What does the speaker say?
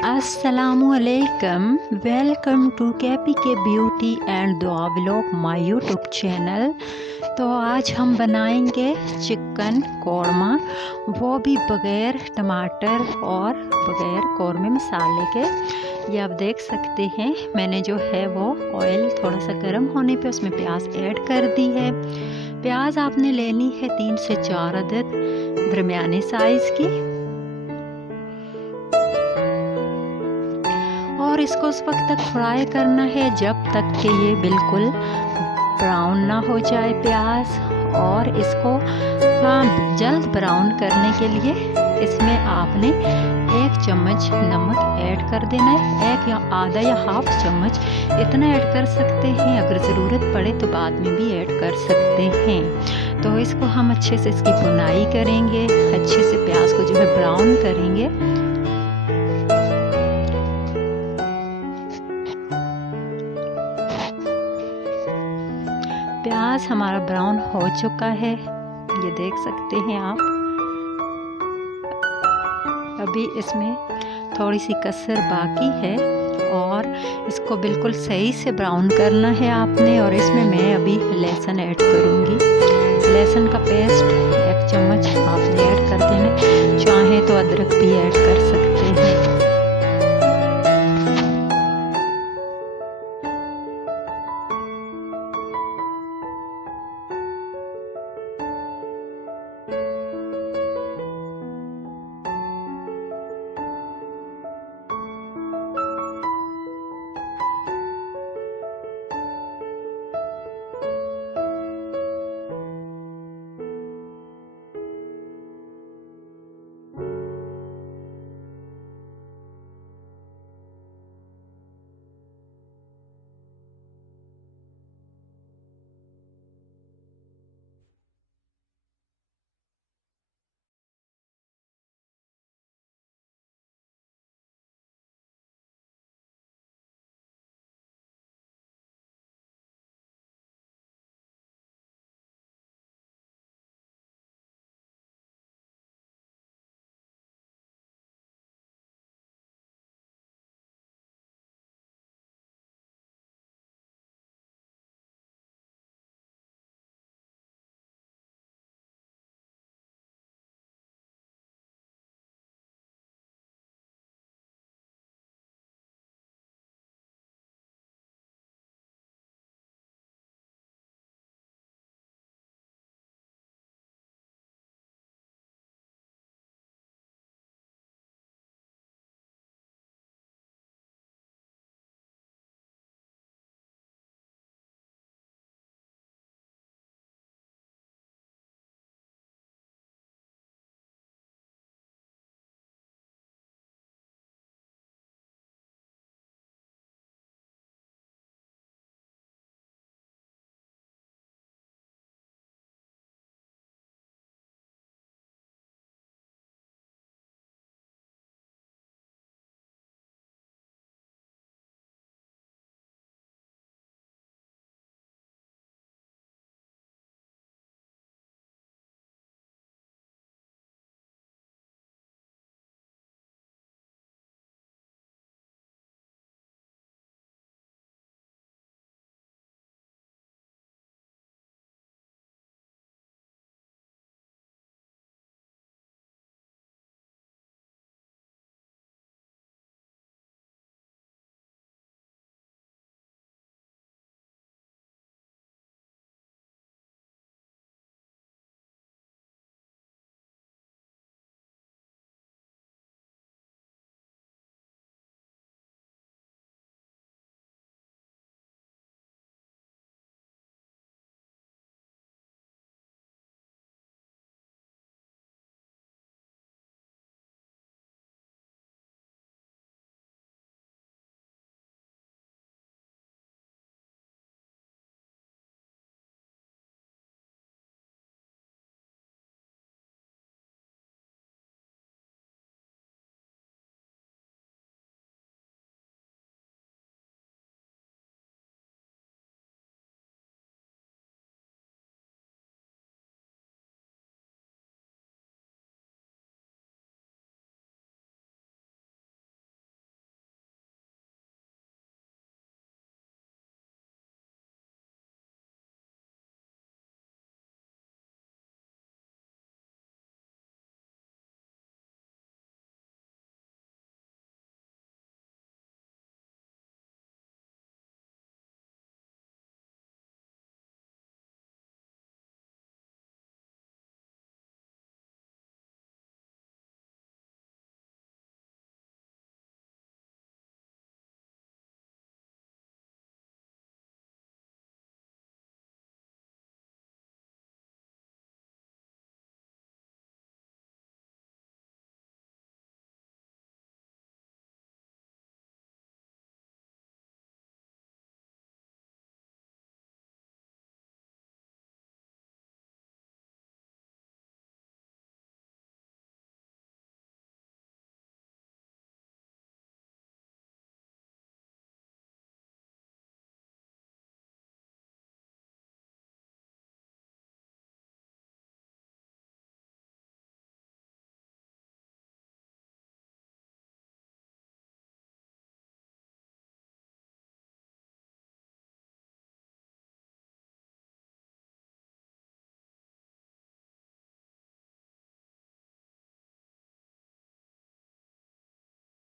अस्सलामुअलैकुम, welcome to कैपी के ब्यूटी एंड दुआ व्लॉग माय यूट्यूब चैनल। तो आज हम बनाएंगे चिकन कौरमा, वो भी बग़ैर टमाटर और बग़ैर कौरमे मसाले के। ये आप देख सकते हैं, मैंने जो है वो ऑयल थोड़ा सा गर्म होने पे उसमें प्याज ऐड कर दी है। प्याज आपने लेनी है 3 से 4 अदद दरमियाने साइज़ की, और इसको उस वक्त तक फ्राई करना है जब तक कि ये बिल्कुल ब्राउन ना हो जाए प्याज। और इसको जल्द ब्राउन करने के लिए इसमें आपने 1 चम्मच नमक ऐड कर देना है। 1 या आधा या हाफ चम्मच इतना ऐड कर सकते हैं, अगर ज़रूरत पड़े तो बाद में भी ऐड कर सकते हैं। तो इसको हम अच्छे से इसकी भुनाई करेंगे, अच्छे से प्याज को जो है ब्राउन करेंगे। प्याज हमारा ब्राउन हो चुका है, ये देख सकते हैं आप। अभी इसमें थोड़ी सी कसर बाकी है और इसको बिल्कुल सही से ब्राउन करना है आपने। और इसमें मैं अभी लहसुन ऐड करूँगी। लहसुन का पेस्ट 1 चम्मच आपने ऐड कर देना, चाहे तो अदरक भी ऐड कर सकते हैं।